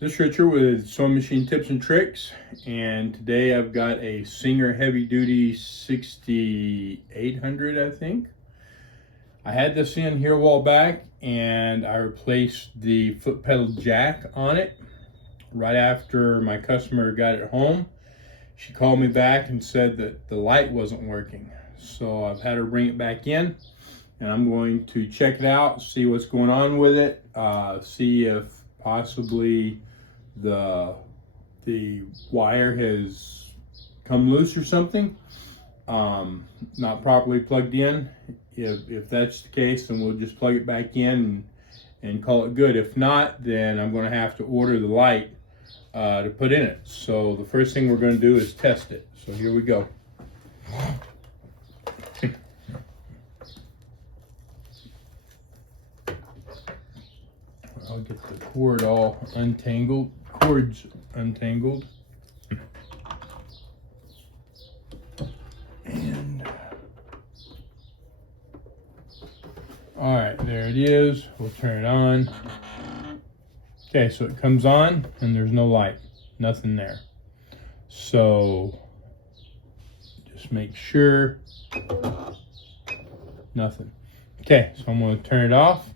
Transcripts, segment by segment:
This is Richard with Sewing Machine Tips and Tricks, and today I've got a Singer Heavy Duty 6800, I think. I had this in here a while back, and I replaced the foot pedal jack on it right after my customer got it home. She called me back and said that the light wasn't working, so I've had her bring it back in, and I'm going to check it out, see what's going on with it, see if possibly the wire has come loose or something, not properly plugged in. If that's the case, then we'll just plug it back in and call it good. If not, then I'm going to have to order the light to put in it. So the first thing we're going to do is test it. So here we go. I'll get the cord all untangled. Cords untangled. And all right, there it is. We'll turn it on. Okay, so it comes on and there's no light, nothing there. So just make sure, nothing. Okay, so I'm going to turn it off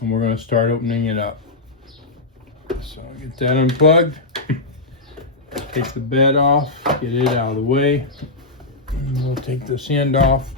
and we're going to start opening it up. So I'll get that unplugged, take the bed off, get it out of the way, and we'll take this end off.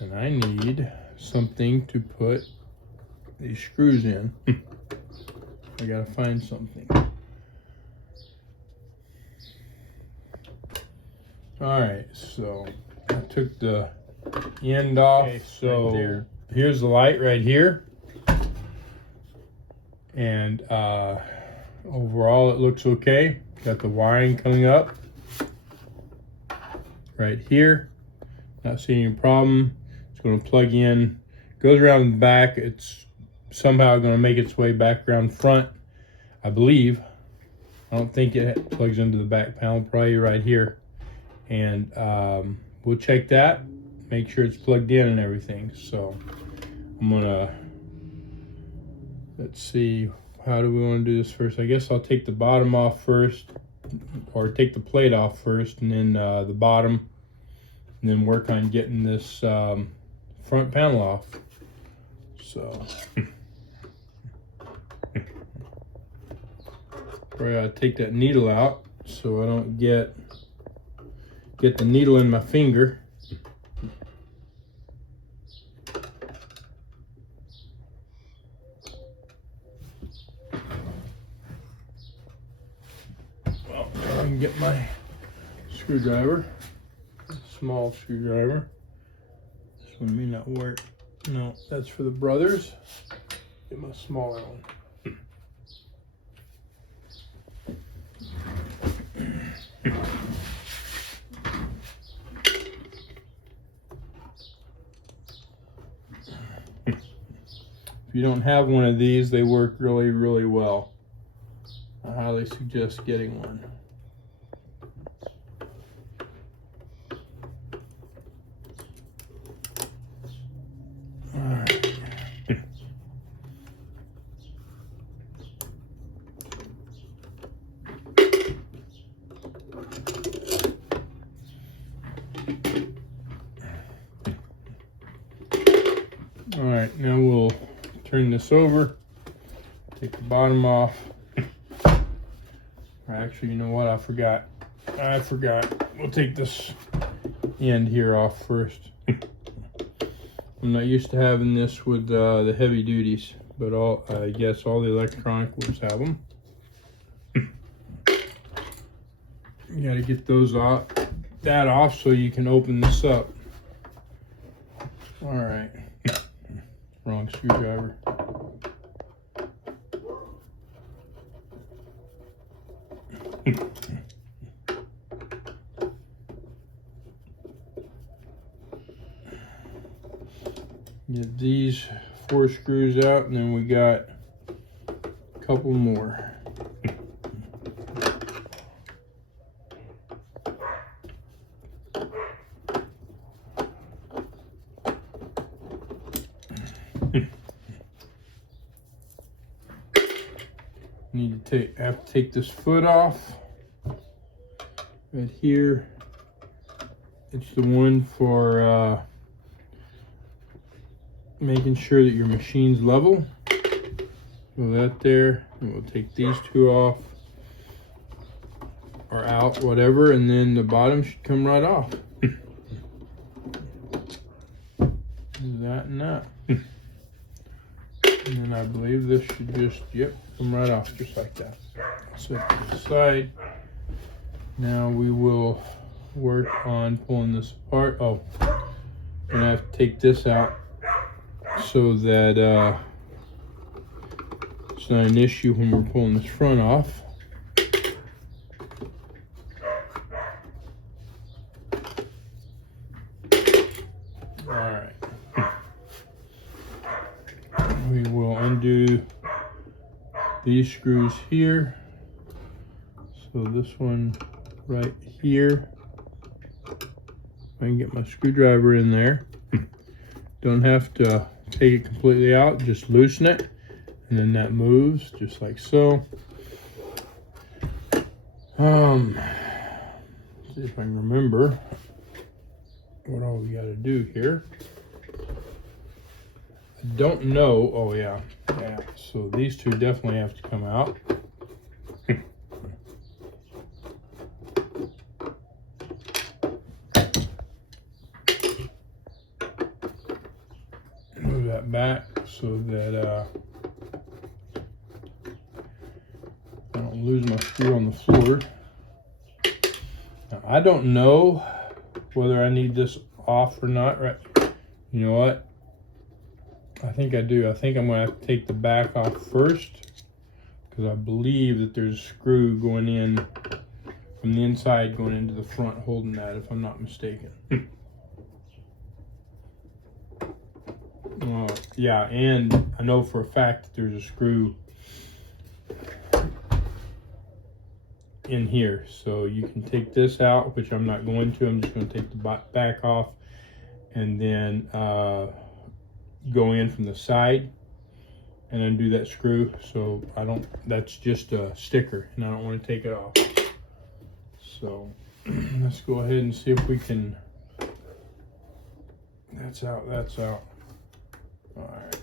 And I need something to put these screws in. I gotta find something. Alright, so I took the end off. Okay, so right, here's the light right here. And overall it looks okay. Got the wiring coming up right here. Not seeing any problem. It's going to plug in, goes around the back. It's somehow going to make its way back around front, I believe. I don't think it plugs into the back panel, probably right here. And we'll check that, make sure it's plugged in and everything. So I'm gonna, let's see, how do we want to do this first? I guess I'll take the bottom off first, or take the plate off first, and then the bottom, and then work on getting this front panel off. So probably gotta take that needle out so I don't get the needle in my finger. Well, I can get my screwdriver, small screwdriver. This one may not work. No, that's for the brothers. Get my smaller one. If you don't have one of these, they work really, really well. I highly suggest getting one. All right. All right, now we'll turn this over, take the bottom off. Actually, you know what? I forgot. We'll take this end here off first. I'm not used to having this with the heavy duties, but I guess all the electronic ones have them. You got to get those off, that off, so you can open this up. All right. Wrong screwdriver. Get these 4 screws out, and then we got a couple more. Have to take this foot off right here. It's the one for making sure that your machine's level. So that there, and we'll take these two off or out, whatever, and then the bottom should come right off. That and that. And then I believe this should just, yep, come right off just like that. Set to the side. Now we will work on pulling this apart. Oh, I'm gonna have to take this out so that it's not an issue when we're pulling this front off. Alright. We will undo these screws here. So this one right here. I can get my screwdriver in there. Don't have to take it completely out, just loosen it. And then that moves just like so. See if I can remember what all we got to do here. I don't know. Oh yeah. So these two definitely have to come out. Move that back so that I don't lose my screw on the floor. Now, I don't know whether I need this off or not, right? You know what? I think I do. I think I'm going to have to take the back off first, because I believe that there's a screw going in from the inside going into the front holding that, if I'm not mistaken. Yeah, and I know for a fact that there's a screw in here, so you can take this out, which I'm not going to. I'm just going to take the back off and then go in from the side and undo that screw. So that's just a sticker and I don't want to take it off. So let's go ahead and see if we can. That's out. All right,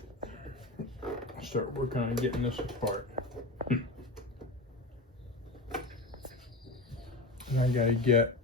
I'll start working on getting this apart. And I gotta get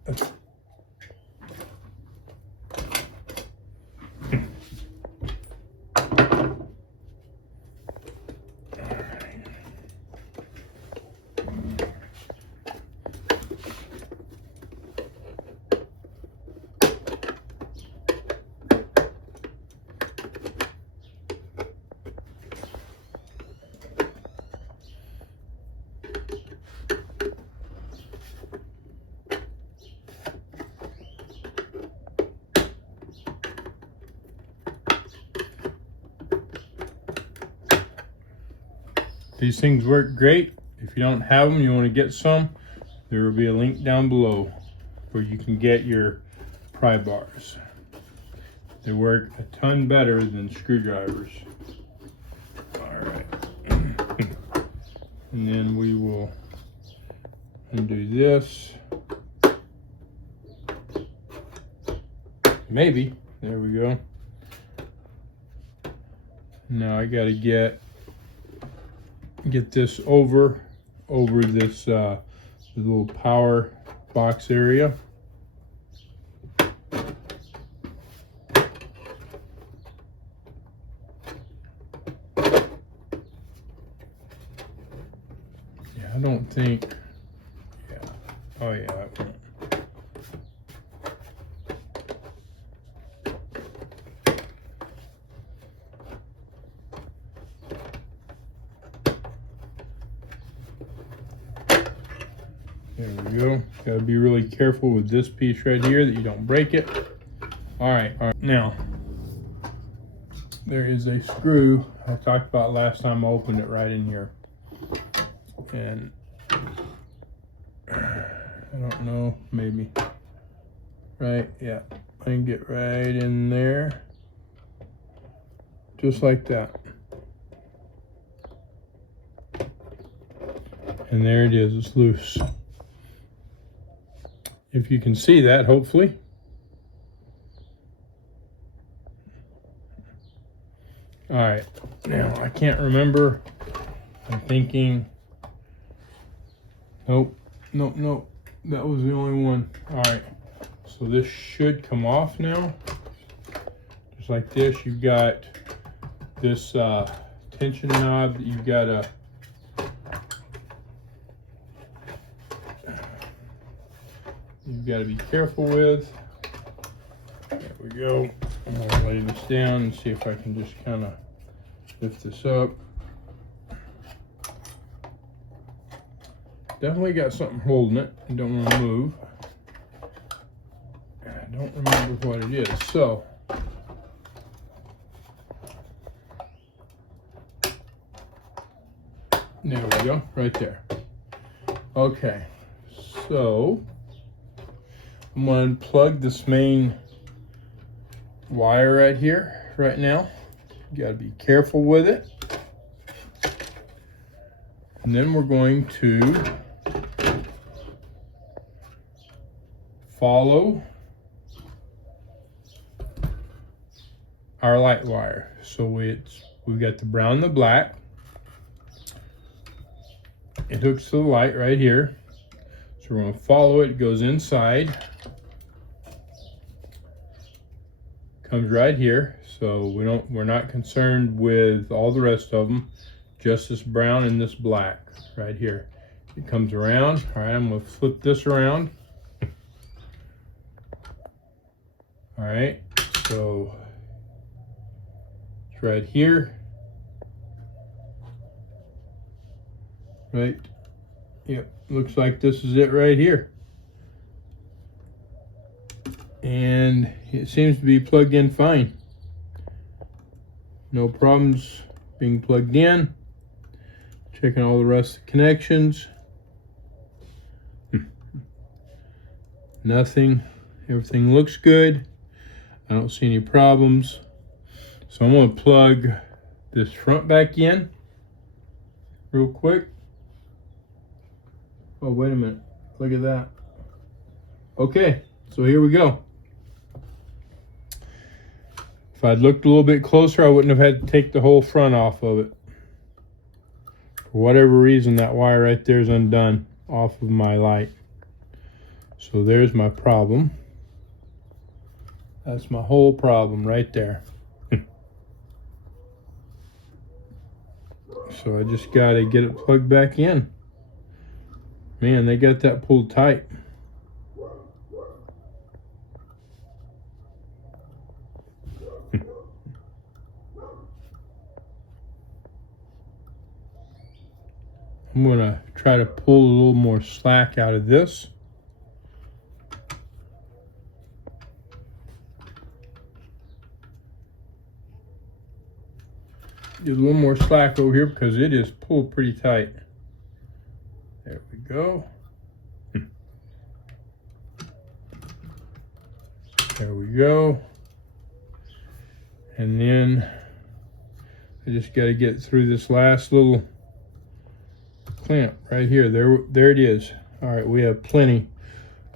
these things work great. If you don't have them, you want to get some, there will be a link down below where you can get your pry bars. They work a ton better than screwdrivers. All right. And then we will undo this. Maybe. There we go. Now I got to get this over this little power box area. Yeah, I don't think. Yeah. Oh yeah. It won't. There we go. Gotta be really careful with this piece right here that you don't break it. All right. Now, there is a screw I talked about last time I opened it right in here. And I don't know, maybe. Right, yeah. I can get right in there. Just like that. And there it is, it's loose. If you can see that, hopefully. All right, now I can't remember. I'm thinking, nope, that was the only one. All right, so this should come off now. Just like this, you've got this tension knob that you've got to be careful with. There we go. I'm gonna lay this down and see if I can just kind of lift this up. Definitely got something holding it. I don't want to move. I don't remember what it is. So there we go, right there. Okay, so I'm going to plug this main wire right here, right now. You got to be careful with it. And then we're going to follow our light wire. So we've got the brown and the black. It hooks to the light right here. So we're going to follow it. It goes inside. Comes right here. So we're not concerned with all the rest of them. Just this brown and this black right here. It comes around. All right, I'm going to flip this around. All right, so it's right here. Right, yep, looks like this is it right here. And it seems to be plugged in fine. No problems being plugged in. Checking all the rest of the connections. Nothing, everything looks good. I don't see any problems. So I'm going to plug this front back in real quick. Oh, wait a minute. Look at that. Okay, so here we go. If I'd looked a little bit closer, I wouldn't have had to take the whole front off of it. For whatever reason, that wire right there is undone off of my light. So there's my problem. That's my whole problem right there. So I just got to get it plugged back in. Man, they got that pulled tight. I'm going to try to pull a little more slack out of this. Get a little more slack over here because it is pulled pretty tight. There we go. There we go. And then I just got to get through this last little clamp right here. There it is. All right, we have plenty.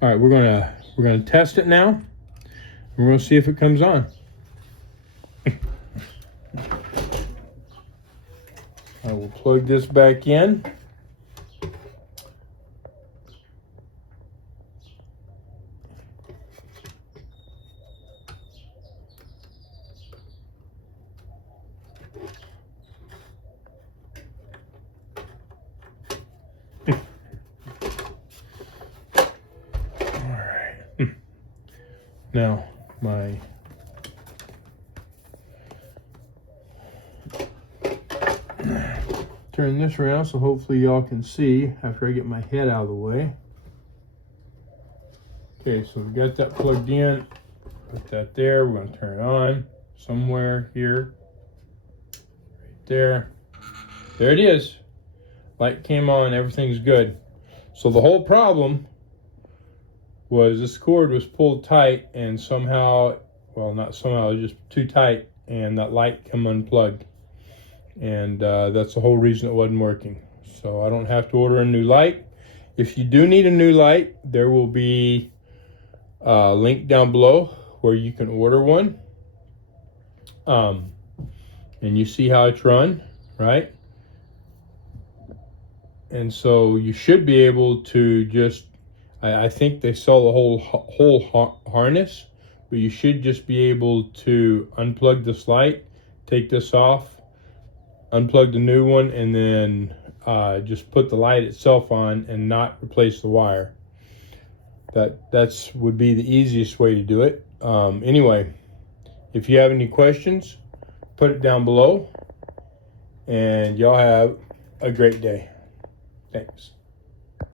All right, we're gonna test it now. We're gonna see if it comes on. I will plug this back in. Now, turn this around so hopefully y'all can see after I get my head out of the way. Okay, so we got that plugged in. Put that there. We're going to turn it on somewhere here. Right there. There it is. Light came on. Everything's good. So the whole problem was this cord was pulled tight and somehow, well, not somehow, it was just too tight and that light come unplugged. And that's the whole reason it wasn't working. So I don't have to order a new light. If you do need a new light, there will be a link down below where you can order one. And you see how it's run, right? And so you should be able to just, I think they sell the whole harness, but you should just be able to unplug this light, take this off, unplug the new one, and then just put the light itself on and not replace the wire. That's would be the easiest way to do it. Anyway, if you have any questions, put it down below, and y'all have a great day. Thanks.